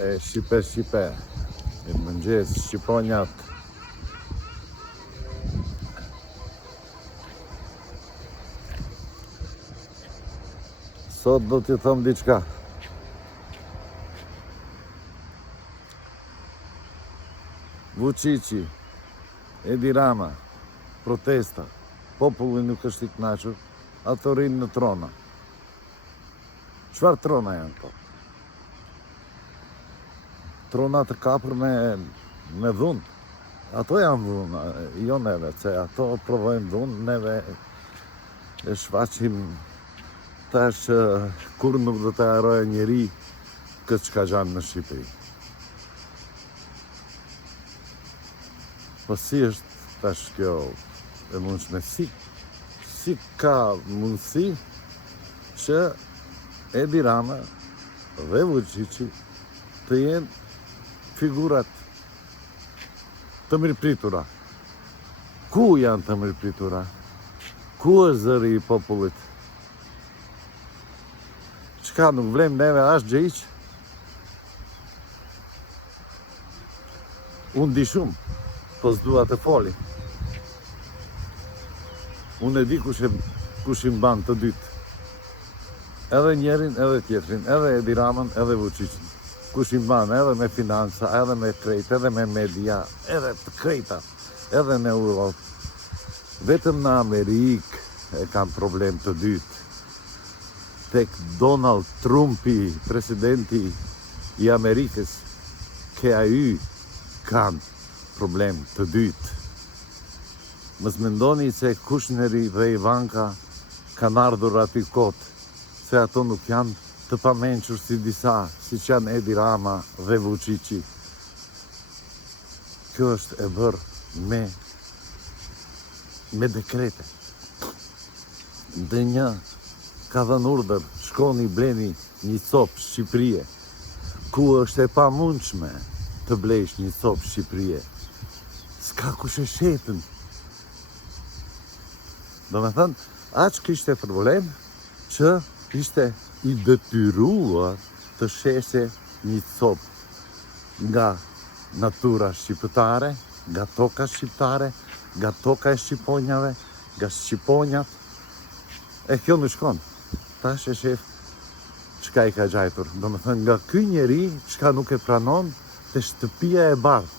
e Shqipe. E mëngjes Shqiponjat. Sot do t'ju thëm diçka. Vučići, Edi Rama, protesta, populli nuk është i kënaqur, ato rinë në trona. Çfarë trona janë to? Trona të kapur me dhunë. Ato janë dhunë, jo neve, se ato provojnë dhunë, neve e shfaqim tash kur nuk do të harroja njeri këtë çka gjanë në Shqipëri. Po si është tash kjo e mundshme? Si ka mundësi që Edi Rama dhe Vučići të jenë figurat të mirëpritura? Ku janë të mirëpritura? Ku është zëri i popullit? Çka nuk vlem neve as gjë? Unë di shumë, po s'dua të foli. Unë e di kush i mban të dytë. Edhe njerin, edhe tjetrin, edhe Edi Ramën, edhe Vučićin. Kush i mban edhe me financa, edhe me krejt, edhe me media, edhe të krejta, edhe në Europë. Vetëm në Amerikë e kam problem të dytë. Tek Donald Trumpi, presidenti i Amerikës, KAY, kanë problem të dytë. Mos mendoni se Kushneri dhe Ivanka kanë ardhur aty kot, se ato nuk janë të pamenqur si disa, si që janë Edi Rama dhe Vučići. Kjo është e bërë me dekrete. Dhe një ka dhënë urdhër, shkoni bleni një copë Shqipërie, ku është e pamundshme të blesh një copë Shqipërie. S'ka kush e shetën. Do me thënë, aq kishte problem që ishte i detyruar të sheshe një copë nga natura shqiptare, nga toka shqiptare, nga toka e Shqiponjave, nga Shqiponjat. E kjo në shkon. Tash e shef çka i ka gjajtur. Do me thënë, nga ky njeri çka nuk e pranon të shtëpia e bardhë.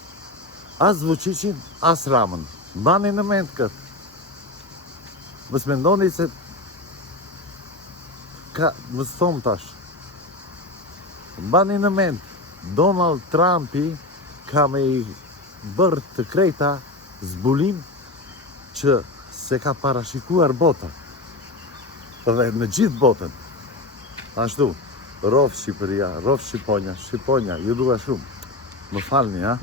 As Vučićin, as Ramën. Mbani në mend këtë. Mos mendoni se mos thom tash. Mbani në mend, Donald Trumpi ka me i bërë të krejta zbulim që se ka parashikuar bota. Dhe në gjithë botën. Ashtu, rrofë Shqipëria, rrofë Shqiponja, ju dua shumë. Më falni, ha?